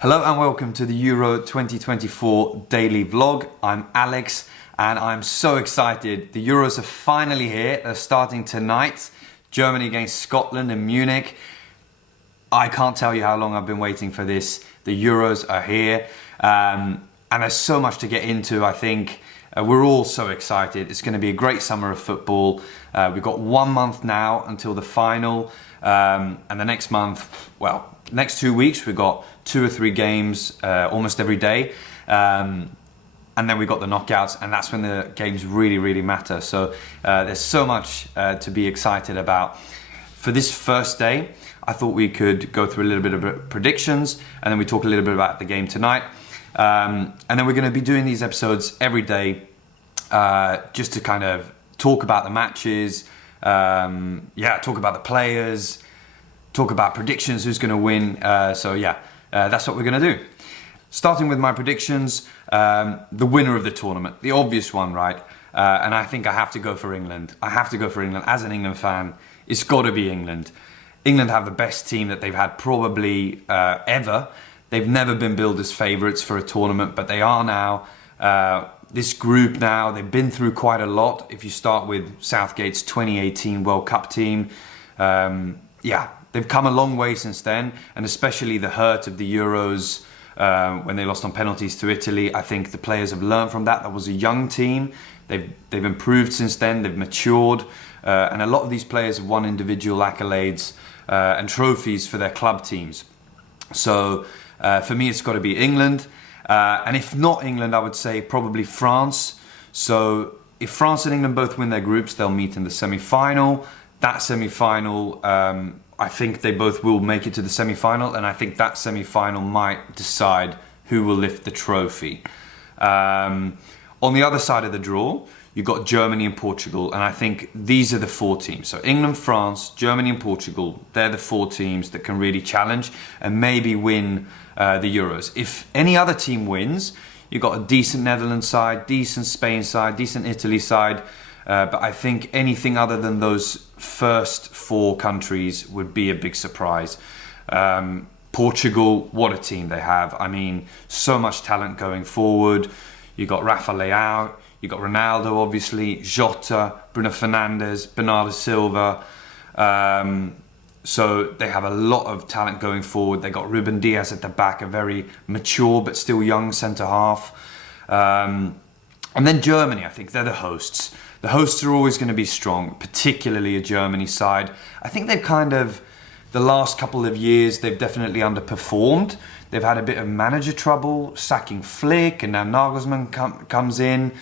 Hello and welcome to the Euro 2024 daily vlog. I'm Alex and I'm so excited. The Euros are finally here. They're starting tonight. Germany against Scotland in Munich. I can't tell you how long I've been waiting for this. The Euros are here and there's so much to get into. I think we're all so excited. It's going to be a great summer of football. We've got 1 month now until the final and the next month, well, next 2 weeks we've got 2 or 3 games almost every day, and then we've got the knockouts, and that's when the games really matter. So there's so much to be excited about. For this first day, I thought we could go through a little bit of predictions, and then we talk a little bit about the game tonight, and then we're going to be doing these episodes every day just to kind of talk about the matches, talk about the players, talk about predictions, who's going to win. That's what we're going to do. Starting with my predictions, the winner of the tournament, the obvious one, right? And I think I have to go for England. I have to go for England. As an England fan, it's got to be England. England have the best team that they've had probably ever. They've never been billed as favourites for a tournament, but they are now. This group now, they've been through quite a lot. If you start with Southgate's 2018 World Cup team, they've come a long way since then, and especially the hurt of the Euros when they lost on penalties to Italy. I think the players have learned from that. That was a young team. They've improved since then. They've matured, and a lot of these players have won individual accolades and trophies for their club teams. So for me, it's got to be England. And if not England, I would say probably France. So if France and England both win their groups, they'll meet in the semi-final. That semi-final, I think they both will make it to the semi-final, and I think that semi-final might decide who will lift the trophy. On the other side of the draw, you've got Germany and Portugal, and I think these are the 4 teams. So England, France, Germany and Portugal, they're the 4 teams that can really challenge and maybe win the Euros. If any other team wins, you've got a decent Netherlands side, decent Spain side, decent Italy side, but I think anything other than those first 4 countries would be a big surprise. Portugal, what a team they have. I mean, so much talent going forward. You've got Rafa Leao, you've got Ronaldo, obviously, Jota, Bruno Fernandes, Bernardo Silva. So they have a lot of talent going forward. They got Ruben Diaz at the back, a very mature but still young centre-half. And then Germany, I think they're the hosts. The hosts are always going to be strong, particularly a Germany side. I think they've the last couple of years, they've definitely underperformed. They've had a bit of manager trouble, sacking Flick, and now Nagelsmann comes in.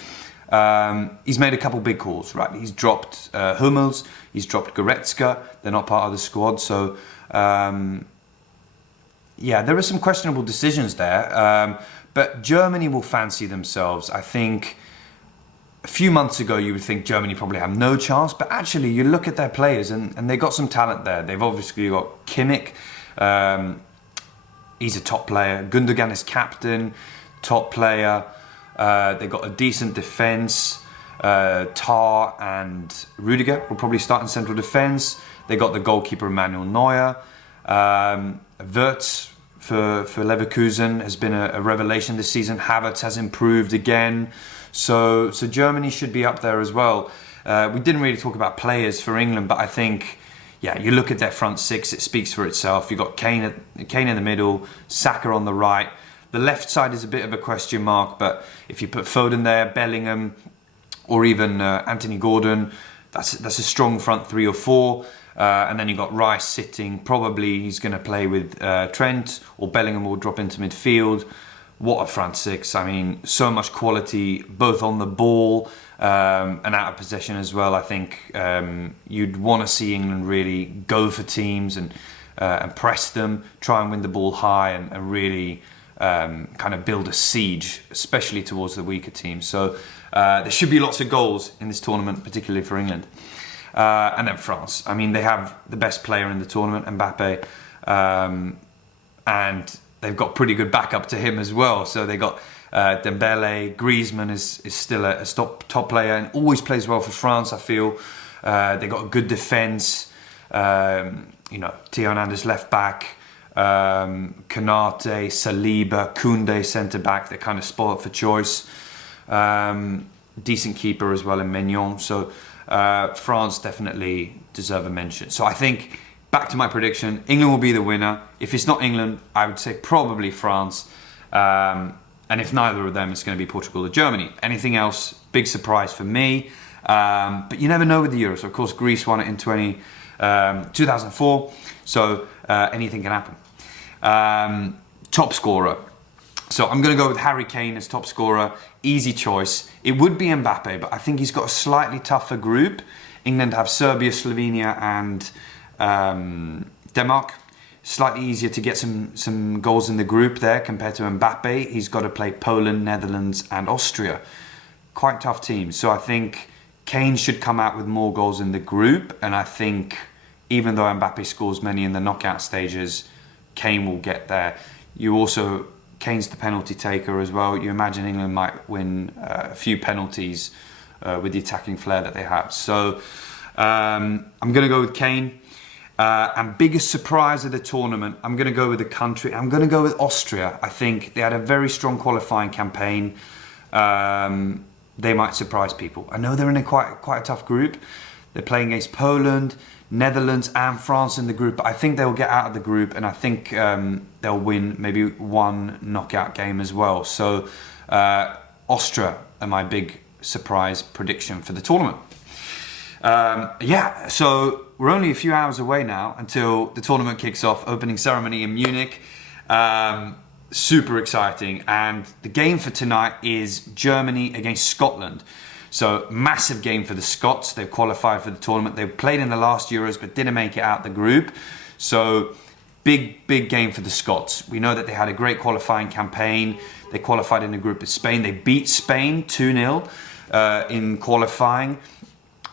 He's made a couple big calls, right? He's dropped Hummels, he's dropped Goretzka. They're not part of the squad, so there are some questionable decisions there. But Germany will fancy themselves. I think a few months ago you would think Germany probably have no chance, but actually you look at their players and they've got some talent there. They've obviously got Kimmich. He's a top player. Gundogan is captain, top player. They've got a decent defence. Tar and Rudiger will probably start in central defence. They got the goalkeeper Manuel Neuer. Wirtz for Leverkusen has been a revelation this season. Havertz has improved again. So Germany should be up there as well. We didn't really talk about players for England, but I think, you look at their front 6, it speaks for itself. You've got Kane in the middle, Saka on the right. The left side is a bit of a question mark, but if you put Foden there, Bellingham, or even Anthony Gordon, that's a strong front 3 or 4. And then you've got Rice sitting. Probably he's going to play with Trent, or Bellingham will drop into midfield. What a front 6. I mean, so much quality, both on the ball and out of possession as well. I think you'd want to see England really go for teams and press them, try and win the ball high and really kind of build a siege, especially towards the weaker teams. So there should be lots of goals in this tournament, particularly for England. And then France. I mean, they have the best player in the tournament, Mbappe, and they've got pretty good backup to him as well. So they got Dembele. Griezmann is still a top player and always plays well for France, I feel. They got a good defence. Theo Hernandez left back. Konate, Saliba, Koundé centre-back. They're kind of spoiled for choice. Decent keeper as well in Maignan. So France definitely deserve a mention. So I think, back to my prediction, England will be the winner. If it's not England, I would say probably France. And if neither of them, it's going to be Portugal or Germany. Anything else, big surprise for me. But you never know with the Euros. Of course, Greece won it in 2004. So anything can happen. Top scorer. So I'm going to go with Harry Kane as top scorer. Easy choice. It would be Mbappe, but I think he's got a slightly tougher group. England have Serbia, Slovenia and Denmark. Slightly easier to get some goals in the group there compared to Mbappe. He's got to play Poland, Netherlands and Austria. Quite tough teams. So I think Kane should come out with more goals in the group. And I think even though Mbappe scores many in the knockout stages, Kane will get there. Kane's the penalty taker as well. You imagine England might win a few penalties with the attacking flair that they have. So I'm going to go with Kane. And biggest surprise of the tournament, I'm going to go with the country. I'm going to go with Austria. I think they had a very strong qualifying campaign. They might surprise people. I know they're in a quite a tough group. They're playing against Poland, Netherlands and France in the group. But I think they'll get out of the group, and I think they'll win maybe one knockout game as well. So Austria are my big surprise prediction for the tournament. So we're only a few hours away now until the tournament kicks off, opening ceremony in Munich. Super exciting. And the game for tonight is Germany against Scotland. So massive game for the Scots. They've qualified for the tournament. They played in the last Euros but didn't make it out the group. So big game for the Scots. We know that they had a great qualifying campaign. They qualified in a group with Spain. They beat Spain 2-0 in qualifying.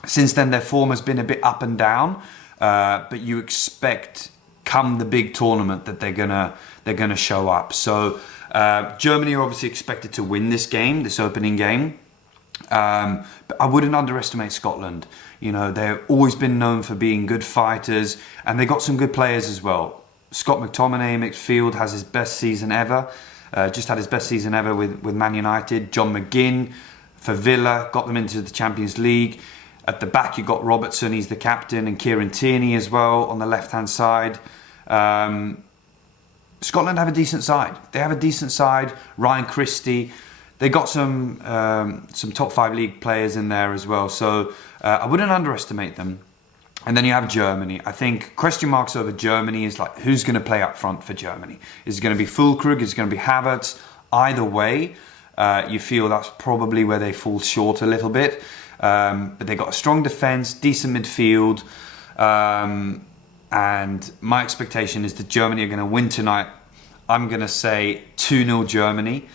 Since then, their form has been a bit up and down, but you expect, come the big tournament, that they're gonna show up. So Germany are obviously expected to win this game, this opening game. But I wouldn't underestimate Scotland. You know, they've always been known for being good fighters, and they got some good players as well. Scott McTominay, midfield, has his best season ever. Just had his best season ever with Man United. John McGinn for Villa got them into the Champions League. At the back, you've got Robertson, he's the captain, and Kieran Tierney as well on the left-hand side. Scotland have a decent side. They have a decent side. Ryan Christie. They got some top 5 league players in there as well. So I wouldn't underestimate them. And then you have Germany. I think question marks over Germany is like, who's going to play up front for Germany? Is it going to be Füllkrug? Is it going to be Havertz? Either way, you feel that's probably where they fall short a little bit. But they got a strong defence, decent midfield, and my expectation is that Germany are going to win tonight. I'm going to say 2-0 Germany.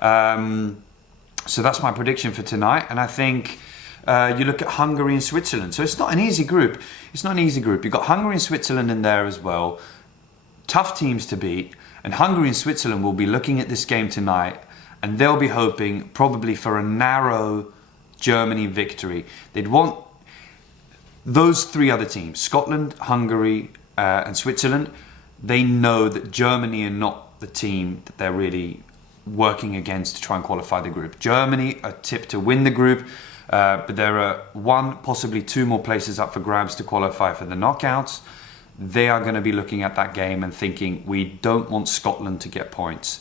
So that's my prediction for tonight. And I think you look at Hungary and Switzerland. So it's not an easy group. You've got Hungary and Switzerland in there as well. Tough teams to beat. And Hungary and Switzerland will be looking at this game tonight, and they'll be hoping probably for a narrow Germany victory. They'd want those 3 other teams, Scotland, Hungary and Switzerland. They know that Germany are not the team that they're really working against to try and qualify the group. Germany are tipped to win the group, but there are 1, possibly 2 more places up for grabs to qualify for the knockouts. They are going to be looking at that game and thinking, we don't want Scotland to get points.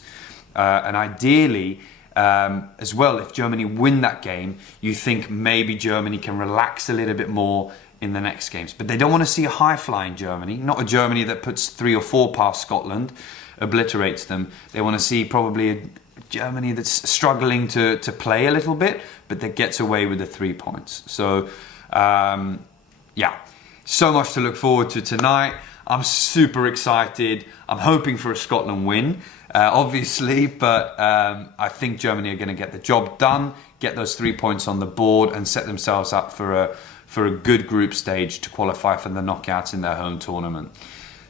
And ideally, as well, if Germany win that game, you think maybe Germany can relax a little bit more in the next games. But they don't want to see a high-flying Germany, not a Germany that puts 3 or 4 past Scotland, obliterates them. They want to see probably a Germany that's struggling to play a little bit, but that gets away with the 3 points. So, so much to look forward to tonight. I'm super excited. I'm hoping for a Scotland win, obviously, but I think Germany are going to get the job done, get those 3 points on the board, and set themselves up for a good group stage to qualify for the knockouts in their home tournament.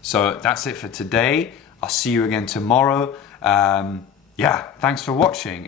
So that's it for today. I'll see you again tomorrow. Thanks for watching.